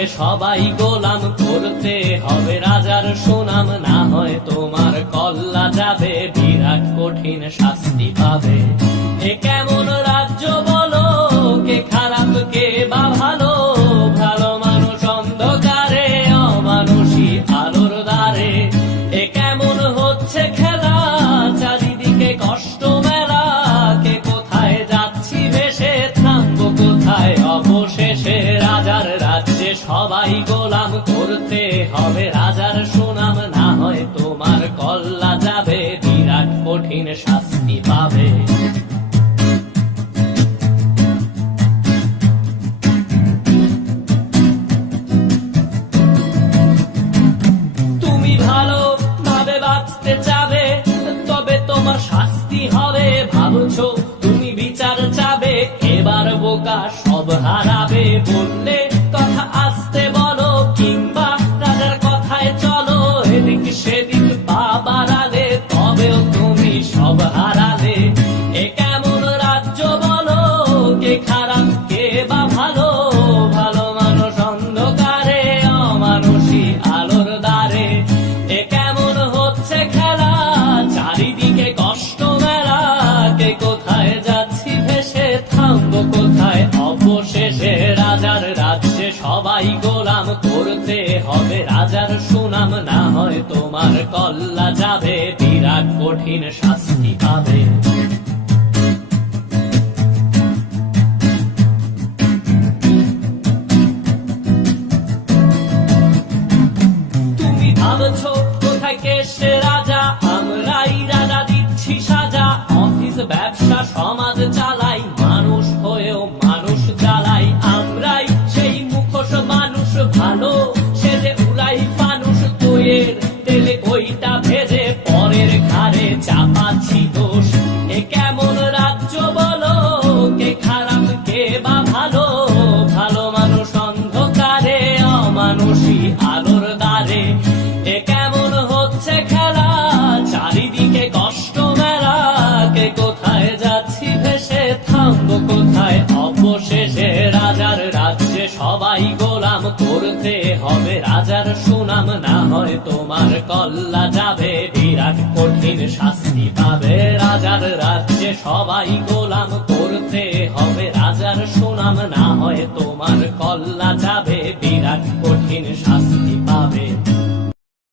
রাজ্যে সবাই গোলাম, করতে হবে রাজার সুনাম, না হয় তোমার কল্লা যাবে, বিরাট কঠিন শাস্তি পাবে। এ কেমন রাজ্য বলো, কে খারাপ কে বা ভালো, ভালো মানুষ অন্ধকারে, অমানুষী আলোর দ্বারে। এ কেমন হচ্ছে খেলা, চারিদিকে কষ্ট মেলা, কে কোথায় যাচ্ছি ভেসে, থামবো কোথায় অবশেষে। রাজার রাজ্যে সবাই গোলাম, করতে হবে রাজার সুনাম, না হয় তোমার কল্লা যাবে, বিরাট কঠিন শাস্তি পাবে। তুমি ভালো ভাবে বাঁচতে চাবে, তবে তোমার শাস্তি হবে। ভাবছো তুমি বিচার চাবে, এবার বোকা সব হারাবে। বললে কথা আসতে বলো, কিংবা রাজার কথায় চলো, এদিক সেদিক পা বাড়ালে, তবেও তুমি সব হারালে। এ কেমন রাজ্য বলো, কে খারাপ কে বা ভালো, ভালো মানুষ অন্ধকারে, অমানুষী আলোর দ্বারে। এ কেমন হচ্ছে খেলা, চারিদিকে কষ্ট মেলা, কে কোথায় যাচ্ছি ভেসে, থামবো কোথায় অবশেষে। রাজার রাজ্যে সবাই গোলাম, করতে হবে রাজার সুনাম, না হয় তোমার কল্লা যাবে, বিরাট কঠিন শাস্তি পাবে। তুমি ভাবছো কোথায় কে সে রাজা, আমরাই রাজা দিচ্ছি সাজা। অফিস ব্যবসা সমাজ চালাই, মানুষ হয়েও মানুষ জ্বালাই। আমরাই সেই মুখোশ মানুষ ভালো, সে যে উড়াই ফানুষ দইয়ের তেলে, ওইটা ভেজে পরের ঘাড়ে চাপাচ্ছি দোষ। এ কেমন রাজ্য বলো, কে খারাপ কে বা ভালো, ভালো মানুষ অন্ধকারে, অমানুষী আলোর দ্বারে। এ কেমন হচ্ছে খেলা, চারিদিকে কষ্ট মেলা, কে কোথায় যাচ্ছি ভেসে, থামবো কোথায় অবশেষে। রাজার রাজ্যে সবাই গোলাম, করতে হবে রাজার সুনাম, না হয় তোমার কল্লা যাবে, বিরাট কঠিন শাস্তি পাবে। রাজার রাজ্যে সবাই গোলাম, করতে হবে রাজার সুনাম, না হয় তোমার কল্লা যাবে, বিরাট কঠিন শাস্তি পাবে।